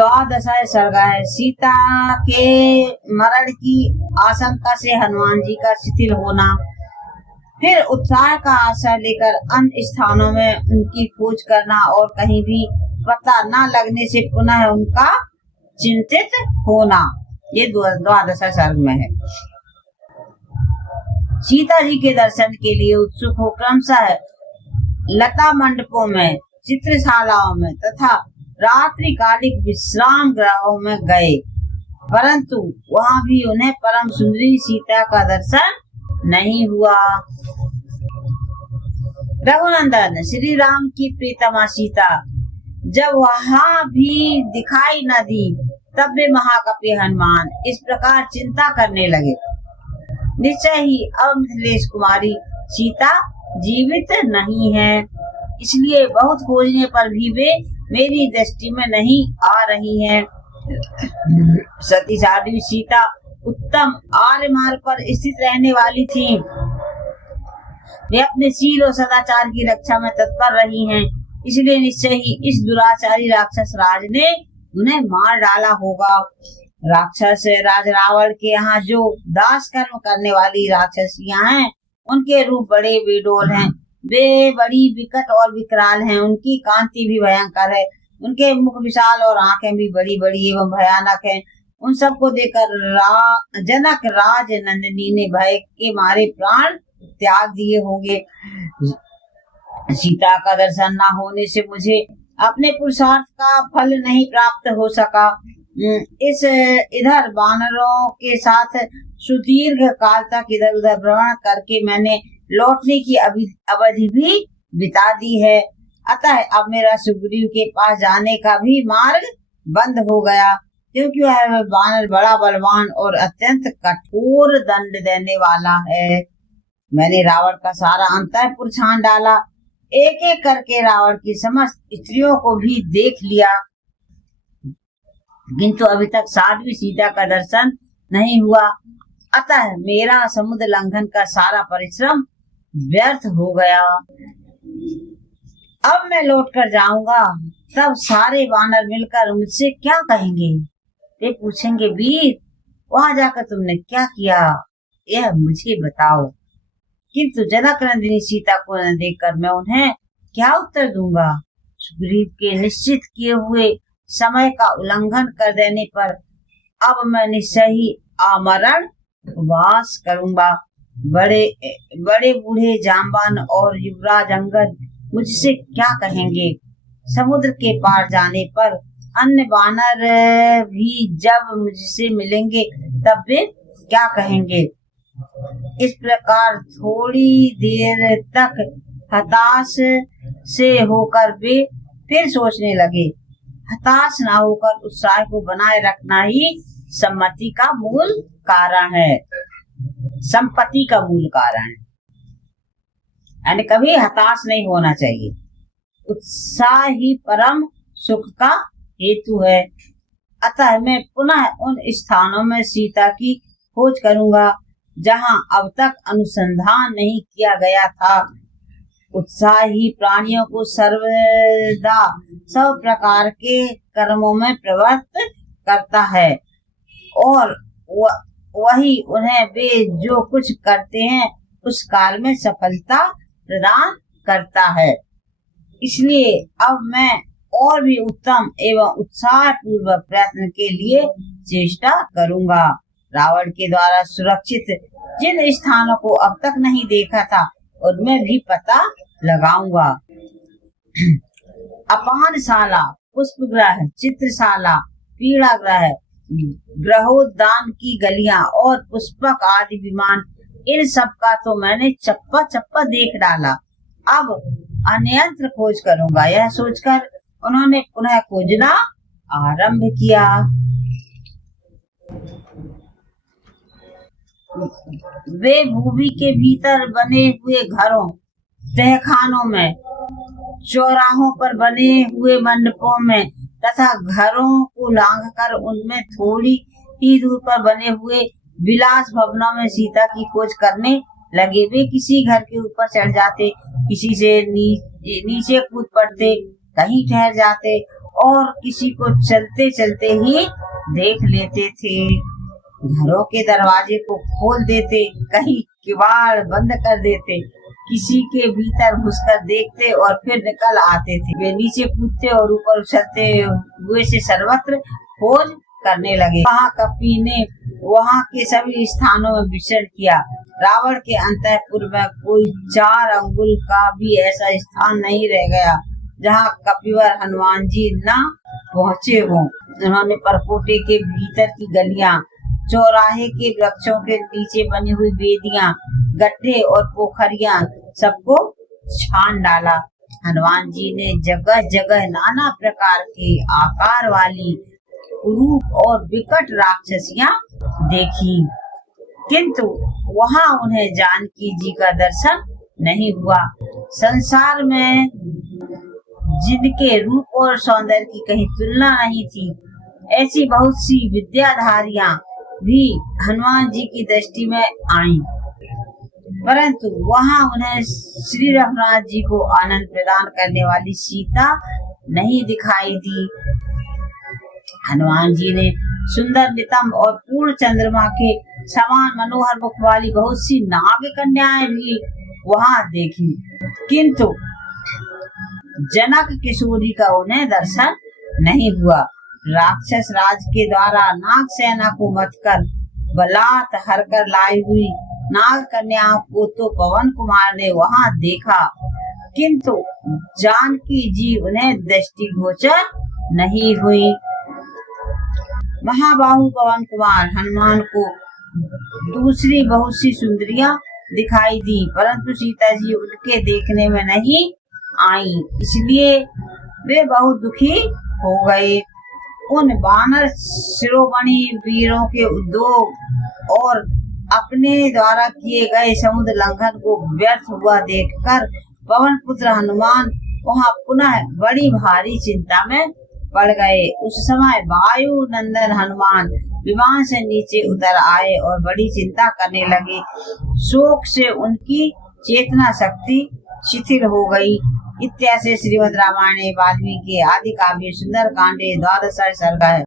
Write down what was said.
द्वादशाय सर्ग है। सीता के मरण की आशंका से हनुमान जी का शिथिल होना, फिर उत्साह का आशा लेकर अन्य स्थानों में उनकी खोज करना और कहीं भी पता न लगने से पुनः उनका चिंतित होना, ये द्वादशा सर्ग में है। सीता जी के दर्शन के लिए उत्सुक हो क्रमशः लता मंडपों में, चित्रशालाओं में तथा रात्रिकालिक विश्राम गृहों में गए, परंतु वहां भी उन्हें परम सुंदरी सीता का दर्शन नहीं हुआ। रघुनंदन श्री राम की प्रीतमा सीता जब वहां भी दिखाई न दी, तब वे महाकपि हनुमान इस प्रकार चिंता करने लगे, निश्चय ही अब मिथिलेश कुमारी सीता जीवित नहीं है, इसलिए बहुत खोजने पर भी वे मेरी दृष्टि में नहीं आ रही हैं। सती साध्वी सीता उत्तम आर्य मार्ग पर स्थित रहने वाली थी, वे अपने शील और सदाचार की रक्षा में तत्पर रही हैं, इसलिए निश्चय ही इस दुराचारी राक्षस राज ने उन्हें मार डाला होगा। राक्षस राज रावण के यहाँ जो दास कर्म करने वाली राक्षसियां हैं, उनके रूप बड़े बेडोल हैं, वे बड़ी विकट और विकराल हैं, उनकी कांति भी भयंकर है, उनके मुख विशाल और आंखें भी बड़ी बड़ी एवं भयानक हैं। उन सबको देखकर जनक राज नंदिनी ने भय के मारे प्राण त्याग दिए होंगे। सीता का दर्शन न होने से मुझे अपने पुरुषार्थ का फल नहीं प्राप्त हो सका। इधर वानरों के साथ सुदीर्घ काल तक इधर उधर भ्रमण करके मैंने लौटने की अवधि भी बिता दी है, अतः अब मेरा सुग्रीव के पास जाने का भी मार्ग बंद हो गया, क्योंकि वह वानर बड़ा बलवान और अत्यंत कठोर दंड देने वाला है। मैंने रावण का सारा अंतःपुर छान डाला, एक एक करके रावण की समस्त स्त्रियों को भी देख लिया, किंतु अभी तक साध्वी सीता का दर्शन नहीं हुआ, अतः मेरा समुद्र लंघन का सारा परिश्रम व्यर्थ हो गया। अब मैं लौट कर जाऊंगा, तब सारे वानर मिलकर मुझसे क्या कहेंगे? वे पूछेंगे, वीर वहां जाकर तुमने क्या किया, यह मुझे बताओ। किंतु जनक नंदिनी सीता को न देखकर मैं उन्हें क्या उत्तर दूंगा? सुग्रीव के निश्चित किए हुए समय का उल्लंघन कर देने पर अब मैं निश्चय ही आमरण वास करूंगा। बड़े बड़े बूढ़े जाम्बान और युवराज अंगद मुझसे क्या कहेंगे? समुद्र के पार जाने पर अन्य वानर भी जब मुझसे मिलेंगे तब वे क्या कहेंगे? इस प्रकार थोड़ी देर तक हताश से होकर वे फिर सोचने लगे। हताश ना होकर उत्साह को बनाए रखना ही सम्मति का मूल कारण है, संपत्ति का मूल कारण है, यानी कभी हताश नहीं होना चाहिए। उत्साह ही परम सुख का हेतु है। अतः मैं पुनः उन स्थानों में सीता की खोज करूंगा जहां अब तक अनुसंधान नहीं किया गया था। उत्साह ही प्राणियों को सर्वदा सब प्रकार के कर्मों में प्रवृत्त करता है और वही उन्हें वे जो कुछ करते हैं उस कार्य में सफलता प्रदान करता है। इसलिए अब मैं और भी उत्तम एवं उत्साह पूर्वक प्रयत्न के लिए चेष्टा करूंगा। रावण के द्वारा सुरक्षित जिन स्थानों को अब तक नहीं देखा था उनमें भी पता लगाऊंगा। अपानशाला, पुष्पगृह, चित्रशाला, पीड़ागृह, ग्रहोद्यान की गलियां और पुष्पक आदि विमान, इन सब का तो मैंने चप्पा चप्पा देख डाला, अब अन्यंत्र खोज करूंगा। यह सोचकर उन्होंने पुनः खोजना आरंभ किया। वे भूमि के भीतर बने हुए घरों, तहखानों में, चौराहों पर बने हुए मंडपों में तथा घरों को लांघकर उनमें थोड़ी ही दूर पर बने हुए विलास भवनों में सीता की खोज करने लगे। वे किसी घर के ऊपर चढ़ जाते, किसी से नीचे कूद पड़ते, कहीं ठहर जाते और किसी को चलते चलते ही देख लेते थे। घरों के दरवाजे को खोल देते, कहीं किवाड़ बंद कर देते, किसी के भीतर घुसकर देखते और फिर निकल आते थे। वे नीचे कूदते और ऊपर उछलते हुए से सर्वत्र खोज करने लगे। महाकपि ने वहाँ के सभी स्थानों में विचरण किया। रावण के अंतःपुर में कोई 4 अंगुल का भी ऐसा स्थान नहीं रह गया जहाँ कपिवर हनुमान जी न पहुँचे हों। उन्होंने परकोटे के भीतर की गलियां, चौराहे के वृक्षों के नीचे बनी हुई वेदियां, गड्ढे और पोखरियां सबको छान डाला। हनुमान जी ने जगह जगह नाना प्रकार के आकार वाली कुरूप और विकट राक्षसियां देखी, किंतु वहां उन्हें जानकी जी का दर्शन नहीं हुआ। संसार में जिनके रूप और सौंदर्य की कहीं तुलना नहीं थी, ऐसी बहुत सी विद्याधारियां भी हनुमान जी की दृष्टि में आईं, परंतु वहां उन्हें श्री रघुनाथ जी को आनंद प्रदान करने वाली सीता नहीं दिखाई दी। हनुमान जी ने सुंदर नितंब और पूर्ण चंद्रमा के समान मनोहर मुख वाली बहुत सी नाग कन्याएं भी वहां देखी, किंतु जनक किशोरी का उन्हें दर्शन नहीं हुआ। राक्षस राज के द्वारा नाग सेना को मत कर बलात् हर कर लाई हुई नाग कन्याओं को तो पवन कुमार ने वहां देखा, किंतु जानकी जी उन्हें दृष्टिगोचर नहीं हुई। महाबाहु पवन कुमार हनुमान को दूसरी बहुत सी सुंदरियां दिखाई दी, परंतु सीता जी उनके देखने में नहीं आई, इसलिए वे बहुत दुखी हो गए। उन वानर शिरोमणि वीरों के उद्योग और अपने द्वारा किए गए समुद्र लंघन को व्यर्थ हुआ देखकर पवन पुत्र हनुमान वहां पुनः बड़ी भारी चिंता में पड़ गए। उस समय वायु नंदन हनुमान विमान से नीचे उतर आए और बड़ी चिंता करने लगे। शोक से उनकी चेतना शक्ति शिथिल हो गई। इत्यादि श्रीमद् रामायणे वाल्मीकि आदि काव्ये सुंदर कांडे 12 सर्ग है।